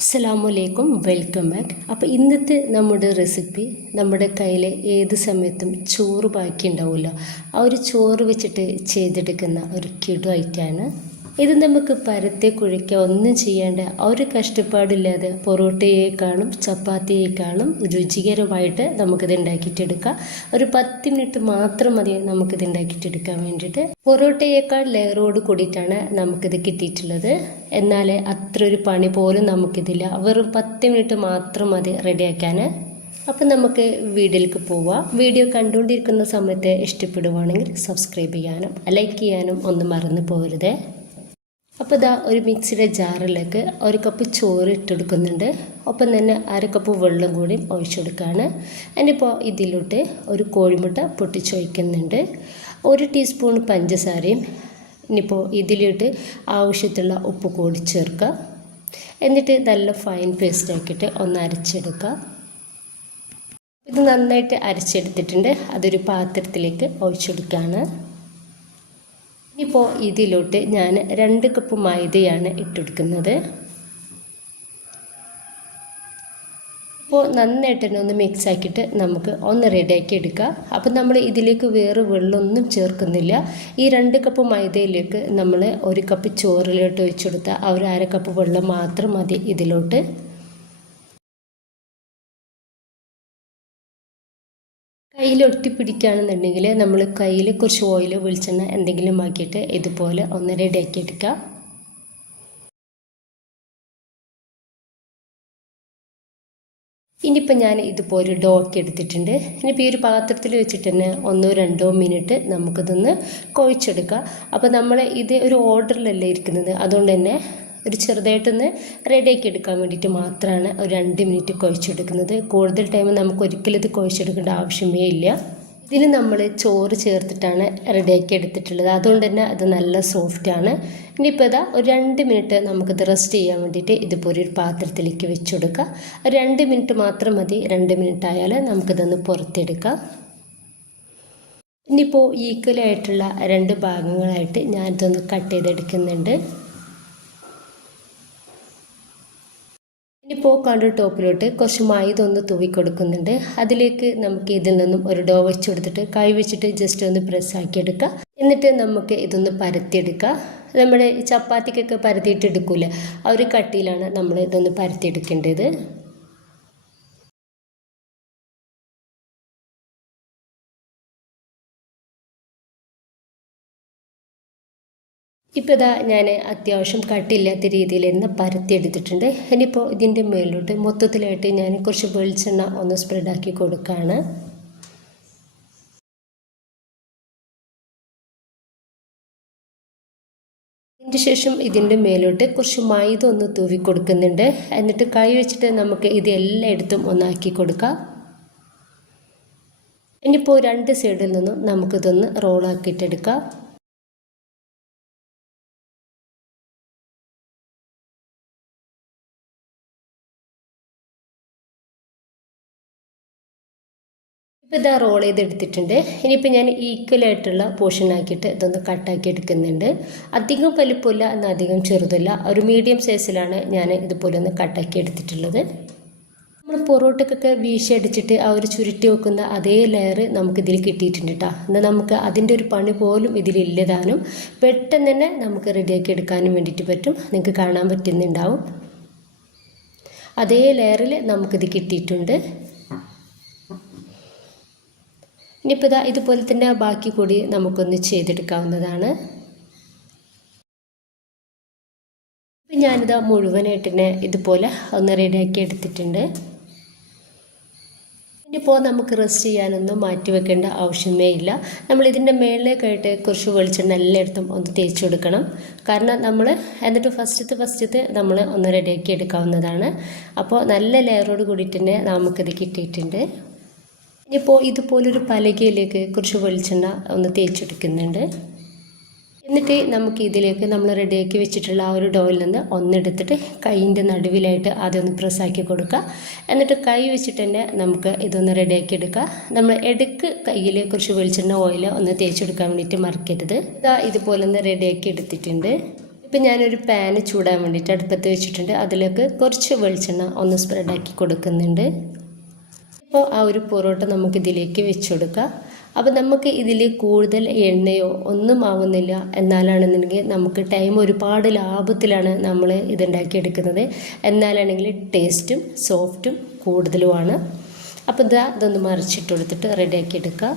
അസ്സലാമലൈക്കും, welcome back. അപ്പോൾ ഇന്നത്തെ നമ്മുടെ റെസിപ്പി, നമ്മുടെ കയ്യിൽ ഏത് സമയത്തും ചോറ് ബാക്കി ഉണ്ടാവുമല്ലോ, ആ ഒരു ചോറ് വെച്ചിട്ട് ചെയ്തെടുക്കുന്ന ഒരു കിടു ഐറ്റമാണ് ഇത്. നമുക്ക് പരത്തി കുഴിക്കുക ഒന്നും ചെയ്യേണ്ട, ഒരു കഷ്ടപ്പാടില്ലാതെ പൊറോട്ടയേക്കാളും ചപ്പാത്തിയേക്കാളും രുചികരമായിട്ട് നമുക്കിത് ഉണ്ടാക്കിയിട്ടെടുക്കാം. ഒരു 10 മിനിറ്റ് മാത്രം മതി നമുക്കിത് ഉണ്ടാക്കിയിട്ടെടുക്കാൻ വേണ്ടിയിട്ട്. പൊറോട്ടയേക്കാൾ ലെയറോട് കൂടിയിട്ടാണ് നമുക്കിത് കിട്ടിയിട്ടുള്ളത്. എന്നാൽ അത്ര ഒരു പണി പോലും നമുക്കിതില്ല. വെറും 10 മിനിറ്റ് മാത്രം മതി റെഡിയാക്കാൻ. അപ്പം നമുക്ക് വീഡിയോയിലേക്ക് പോവാം. വീഡിയോ കണ്ടുകൊണ്ടിരിക്കുന്ന സമയത്ത് ഇഷ്ടപ്പെടുവാണെങ്കിൽ സബ്സ്ക്രൈബ് ചെയ്യാനും ലൈക്ക് ചെയ്യാനും ഒന്നും മറന്നു പോകരുത്. അപ്പോൾ ഇതാ ഒരു മിക്സിയുടെ ജാറിലേക്ക് 1 കപ്പ് ചോറ് ഇട്ടെടുക്കുന്നുണ്ട്. ഒപ്പം തന്നെ 1/2 കപ്പ് വെള്ളം കൂടി ഒഴിച്ചെടുക്കുകയാണ്. ഇനിയിപ്പോൾ ഇതിലോട്ട് ഒരു കോഴിമുട്ട പൊട്ടിച്ചൊഴിക്കുന്നുണ്ട്. 1 ടീസ്പൂൺ പഞ്ചസാരയും, ഇനിയിപ്പോൾ ഇതിലോട്ട് ആവശ്യത്തിലുള്ള ഉപ്പ് കൂടി ചേർക്കുക. എന്നിട്ട് നല്ല ഫൈൻ പേസ്റ്റ് ആക്കിയിട്ട് ഒന്ന് അരച്ചെടുക്കുക. ഇത് നന്നായിട്ട് അരച്ചെടുത്തിട്ടുണ്ട്. അതൊരു പാത്രത്തിലേക്ക് ഒഴിച്ചെടുക്കുകയാണ്. ഇപ്പോൾ ഇതിലോട്ട് ഞാൻ 2 കപ്പ് മൈദയാണ് ഇട്ടെടുക്കുന്നത്. ഇപ്പോൾ നന്നായിട്ട് തന്നെ ഒന്ന് മിക്സ് ആക്കിയിട്ട് നമുക്ക് ഒന്ന് റെഡിയാക്കി എടുക്കാം. അപ്പം നമ്മൾ ഇതിലേക്ക് വേറെ വെള്ളമൊന്നും ചേർക്കുന്നില്ല. ഈ 2 കപ്പ് മൈദയിലേക്ക് നമ്മൾ 1 കപ്പ് ചോറിലോട്ട് ഒഴിച്ചെടുത്താൽ ആ ഒരു 1/2 കപ്പ് വെള്ളം മാത്രം മതി ഇതിലോട്ട്. കയ്യിൽ ഒട്ടിപ്പിടിക്കുകയാണെന്നുണ്ടെങ്കിൽ നമ്മൾ കയ്യിൽ കുറച്ച് ഓയിൽ, വെളിച്ചെണ്ണ എന്തെങ്കിലും ആക്കിയിട്ട് ഇതുപോലെ ഒന്ന് റെഡിയാക്കി എടുക്കുക. ഇനിയിപ്പോൾ ഞാൻ ഇതുപോലെ ഡോ ഒക്കെ എടുത്തിട്ടുണ്ട്. ഇനിയിപ്പോൾ ഈ ഒരു പാത്രത്തിൽ വെച്ചിട്ട് തന്നെ 1-2 മിനിറ്റ് നമുക്കിതൊന്ന് കുഴച്ചെടുക്കുക. അപ്പോൾ നമ്മൾ ഇത് ഒരു ഓർഡറിലല്ലേ ഇരിക്കുന്നത്, അതുകൊണ്ട് തന്നെ ഒരു ചെറുതായിട്ടൊന്ന് റെഡിയാക്കി എടുക്കാൻ വേണ്ടിയിട്ട് മാത്രമാണ് ഒരു 2 മിനിറ്റ് കുഴച്ചെടുക്കുന്നത്. കൂടുതൽ ടൈം നമുക്ക് ഒരിക്കലും ഇത് കുഴച്ചെടുക്കേണ്ട ആവശ്യമേ ഇല്ല. ഇതിന് നമ്മൾ ചോറ് ചേർത്തിട്ടാണ് റെഡിയാക്കി എടുത്തിട്ടുള്ളത്, അതുകൊണ്ട് തന്നെ അത് നല്ല സോഫ്റ്റാണ്. ഇനിയിപ്പോൾ ഇതാ ഒരു 2 മിനിറ്റ് നമുക്കിത് റെസ്റ്റ് ചെയ്യാൻ വേണ്ടിയിട്ട് ഇതുപോലെ ഒരു പാത്രത്തിലേക്ക് വെച്ച് കൊടുക്കുക. 2 മിനിറ്റ് മാത്രം മതി. 2 മിനിറ്റ് ആയാൽ നമുക്കിതൊന്ന് പുറത്തെടുക്കാം. ഇനിയിപ്പോൾ ഈക്വലായിട്ടുള്ള 2 ഭാഗങ്ങളായിട്ട് ഞാനിതൊന്ന് കട്ട് ചെയ്തെടുക്കുന്നുണ്ട്. ഇപ്പോൾ കൗണ്ടർ ടോപ്പിലോട്ട് കുറച്ച് മൈദ ഒന്ന് തൂവി കൊടുക്കുന്നുണ്ട്. അതിലേക്ക് നമുക്ക് ഇതിൽ നിന്നും ഒരു ഡോ വെച്ച് കൊടുത്തിട്ട് കൈ വെച്ചിട്ട് ജസ്റ്റ് ഒന്ന് പ്രസ് ആക്കി എടുക്കുക. എന്നിട്ട് നമുക്ക് ഇതൊന്ന് പരത്തിയെടുക്കുക. നമ്മുടെ ചപ്പാത്തിക്കൊക്കെ പരത്തിയിട്ട് എടുക്കൂല, ആ ഒരു കട്ടിയിലാണ് നമ്മൾ ഇതൊന്ന് പരത്തിയെടുക്കേണ്ടത്. ഇപ്പോൾ ഇതാ ഞാൻ അത്യാവശ്യം കട്ടിയില്ലാത്ത രീതിയിൽ തന്നെ പരത്തിയെടുത്തിട്ടുണ്ട്. ഇനിയിപ്പോൾ ഇതിൻ്റെ മേലോട്ട് മൊത്തത്തിലായിട്ട് ഞാൻ കുറച്ച് വെളിച്ചെണ്ണ ഒന്ന് സ്പ്രെഡാക്കി കൊടുക്കുകയാണ്. അതിന് ശേഷം ഇതിൻ്റെ മേലോട്ട് കുറച്ച് മൈദ ഒന്ന് തൂവി കൊടുക്കുന്നുണ്ട്. എന്നിട്ട് കൈ വെച്ചിട്ട് നമുക്ക് ഇത് എല്ലായിടത്തും ഒന്നാക്കി കൊടുക്കാം. ഇനിയിപ്പോൾ 2 സൈഡിൽ നിന്നും നമുക്കിതൊന്ന് റോളാക്കിയിട്ടെടുക്കാം. ഇപ്പോൾ ഇതാ റോൾ ചെയ്തെടുത്തിട്ടുണ്ട്. ഇനിയിപ്പോൾ ഞാൻ ഈക്വലായിട്ടുള്ള പോർഷനാക്കിയിട്ട് ഇതൊന്ന് കട്ടാക്കി എടുക്കുന്നുണ്ട്. അധികം വലിപ്പമില്ല, എന്നാൽ അധികം ചെറുതല്ല, ഒരു മീഡിയം സൈസിലാണ് ഞാൻ ഇതുപോലെ ഒന്ന് കട്ടാക്കി എടുത്തിട്ടുള്ളത്. നമ്മൾ പൊറോട്ടക്കൊക്കെ വീശി അടിച്ചിട്ട് ആ ഒരു ചുരുട്ടി വെക്കുന്ന അതേ ലെയർ നമുക്കിതിൽ കിട്ടിയിട്ടുണ്ട് കേട്ടോ. എന്നാൽ നമുക്ക് അതിൻ്റെ ഒരു പണി പോലും ഇതിലില്ലതാനും പെട്ടെന്ന് തന്നെ നമുക്ക് റെഡിയാക്കി എടുക്കാനും വേണ്ടിയിട്ട് പറ്റും. നിങ്ങൾക്ക് കാണാൻ പറ്റുന്നുണ്ടാവും, അതേ ലെയറിൽ നമുക്കിത് കിട്ടിയിട്ടുണ്ട്. ഇനിയിപ്പോൾ ഇതാ ഇതുപോലെ തന്നെ ബാക്കി കൂടി നമുക്കൊന്ന് ചെയ്തെടുക്കാവുന്നതാണ്. ഇപ്പം ഞാനിതാ മുഴുവനായിട്ട് തന്നെ ഇതുപോലെ ഒന്ന് റെഡിയാക്കി എടുത്തിട്ടുണ്ട്. ഇനിയിപ്പോൾ നമുക്ക് റെസ്റ്റ് ചെയ്യാനൊന്നും മാറ്റി വെക്കേണ്ട ആവശ്യമേ ഇല്ല. നമ്മളിതിൻ്റെ മേളിലേക്കായിട്ട് കുറച്ച് വെളിച്ചെണ്ണ എല്ലായിടത്തും ഒന്ന് തേച്ച് കൊടുക്കണം. കാരണം നമ്മൾ എന്നിട്ട് ഫസ്റ്റത്തെ നമ്മൾ ഒന്ന് റെഡിയാക്കി എടുക്കാവുന്നതാണ്. അപ്പോൾ നല്ല ലെയറോട് കൂടിയിട്ട് തന്നെ നമുക്കിത് കിട്ടിയിട്ടുണ്ട്. ഇനിയിപ്പോൾ ഇതുപോലൊരു പലകയിലേക്ക് കുറച്ച് വെളിച്ചെണ്ണ ഒന്ന് തേച്ചെടുക്കുന്നുണ്ട്. എന്നിട്ട് നമുക്ക് ഇതിലേക്ക് നമ്മൾ റെഡിയാക്കി വെച്ചിട്ടുള്ള ആ ഒരു ഡോയിൽ നിന്ന് ഒന്നെടുത്തിട്ട് കൈയിൻ്റെ നടുവിലായിട്ട് അതൊന്ന് പ്രസ്സാക്കി കൊടുക്കുക. എന്നിട്ട് കൈ വെച്ചിട്ട് തന്നെ നമുക്ക് ഇതൊന്ന് റെഡിയാക്കി എടുക്കുക. നമ്മൾ ഇടയ്ക്ക് കയ്യിൽ കുറച്ച് വെളിച്ചെണ്ണ ഓയിൽ ഒന്ന് തേച്ചെടുക്കാൻ വേണ്ടിയിട്ട് മറക്കരുത്. ഇതാ ഇതുപോലെ ഒന്ന് റെഡിയാക്കി എടുത്തിട്ടുണ്ട്. ഇപ്പം ഞാനൊരു പാന് ചൂടാൻ വേണ്ടിയിട്ട് അടുപ്പത്ത് വെച്ചിട്ടുണ്ട്. അതിലേക്ക് കുറച്ച് വെളിച്ചെണ്ണ ഒന്ന് സ്പ്രെഡാക്കി കൊടുക്കുന്നുണ്ട്. ഇപ്പോൾ ആ ഒരു പൊറോട്ട നമുക്കിതിലേക്ക് വെച്ച് കൊടുക്കാം. അപ്പോൾ നമുക്ക് ഇതിൽ കൂടുതൽ എണ്ണയോ ഒന്നും ആവുന്നില്ല. എന്നാലാണെന്നുണ്ടെങ്കിൽ നമുക്ക് ടൈം ഒരുപാട് ലാഭത്തിലാണ് നമ്മൾ ഇതുണ്ടാക്കിയെടുക്കുന്നത്. എന്നാലാണെങ്കിൽ ടേസ്റ്റും സോഫ്റ്റും കൂടുതലുമാണ്. അപ്പോൾ ഇതൊന്ന് മറിച്ചിട്ട് കൊടുത്തിട്ട് റെഡിയാക്കി എടുക്കുക.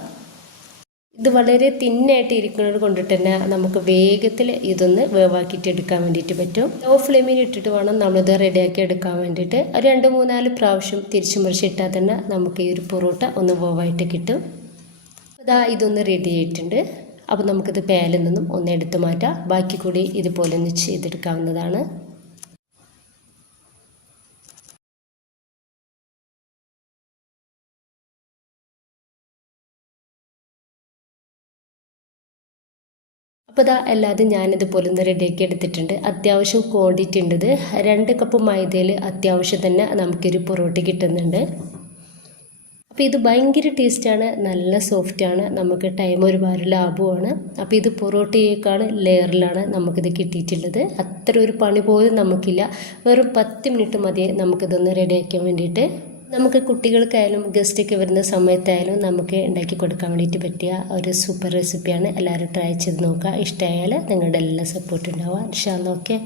ഇത് വളരെ തിന്നായിട്ട് ഇരിക്കുന്നത് കൊണ്ടിട്ട് തന്നെ നമുക്ക് വേഗത്തിൽ ഇതൊന്ന് വേവാക്കിയിട്ട് എടുക്കാൻ വേണ്ടിയിട്ട് പറ്റും. ലോ ഫ്ലെയിമിൽ ഇട്ടിട്ട് വേണം നമ്മളിത് റെഡിയാക്കി എടുക്കാൻ വേണ്ടിയിട്ട്. 2-3-4 പ്രാവശ്യം തിരിച്ചു മറിച്ചിട്ടാൽ തന്നെ നമുക്ക് ഈ ഒരു പൊറോട്ട ഒന്ന് വേവായിട്ട് കിട്ടും. ഇതൊന്ന് റെഡി ആയിട്ടുണ്ട്. അപ്പോൾ നമുക്കിത് പാനിൽ നിന്നും ഒന്ന് എടുത്ത് മാറ്റാം. ബാക്കി കൂടി ഇതുപോലെ ഒന്ന് ചെയ്തെടുക്കാവുന്നതാണ്. അപ്പോൾ അല്ലാതെ ഞാനിതുപോലെ ഒന്ന് റെഡിയാക്കി എടുത്തിട്ടുണ്ട്. അത്യാവശ്യം ക്വാണ്ടിറ്റി ഉണ്ട്. 2 കപ്പ് മൈദയിൽ അത്യാവശ്യം തന്നെ നമുക്കൊരു പൊറോട്ട കിട്ടുന്നുണ്ട്. അപ്പോൾ ഇത് ഭയങ്കര ടേസ്റ്റാണ്, നല്ല സോഫ്റ്റാണ്, നമുക്ക് ടൈം ഒരുപാട് ലാഭമാണ്. അപ്പോൾ ഇത് പൊറോട്ടയേക്കാൾ ലെയറിലാണ് നമുക്കിത് കിട്ടിയിട്ടുള്ളത്. അത്ര ഒരു പണി പോലും നമുക്കില്ല. വെറും 10 മിനിറ്റ് മതി നമുക്കിതൊന്ന് റെഡിയാക്കാൻ വേണ്ടിയിട്ട്. നമുക്ക് കുട്ടികൾക്കായാലും ഗസ്റ്റൊക്കെ വരുന്ന സമയത്തായാലും നമുക്ക് ഉണ്ടാക്കി കൊടുക്കാൻ വേണ്ടിയിട്ട് പറ്റിയ ഒരു സൂപ്പർ റെസിപ്പിയാണ്. എല്ലാവരും ട്രൈ ചെയ്ത് നോക്കുക. ഇഷ്ടമായാൽ നിങ്ങളുടെ എല്ലാ സപ്പോർട്ടും ഉണ്ടാവുക. ഇൻഷാ അല്ലാഹ്. ഓക്കെ.